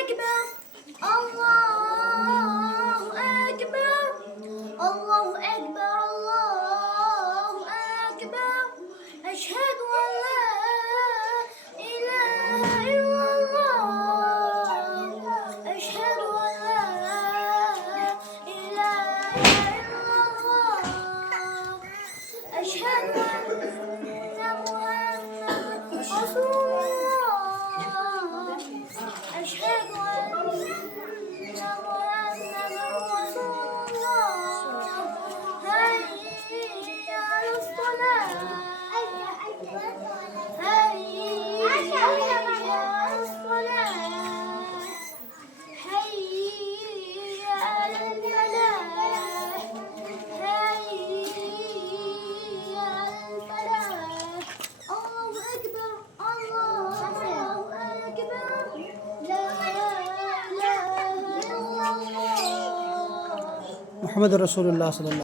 أكبر الله أكبر الله أكبر الله أكبر أشهد أن لا إله إلا الله أشهد أن لا إله إلا الله أشهد أن محمدا رسول الله أشهد أن محمدا رسول الله حي على الصلاة حي على الصلاة حي على الفلاح حي على الفلاح الله أكبر الله أكبر لا إله إلا الله محمد رسول الله صلى الله عليه وسلم.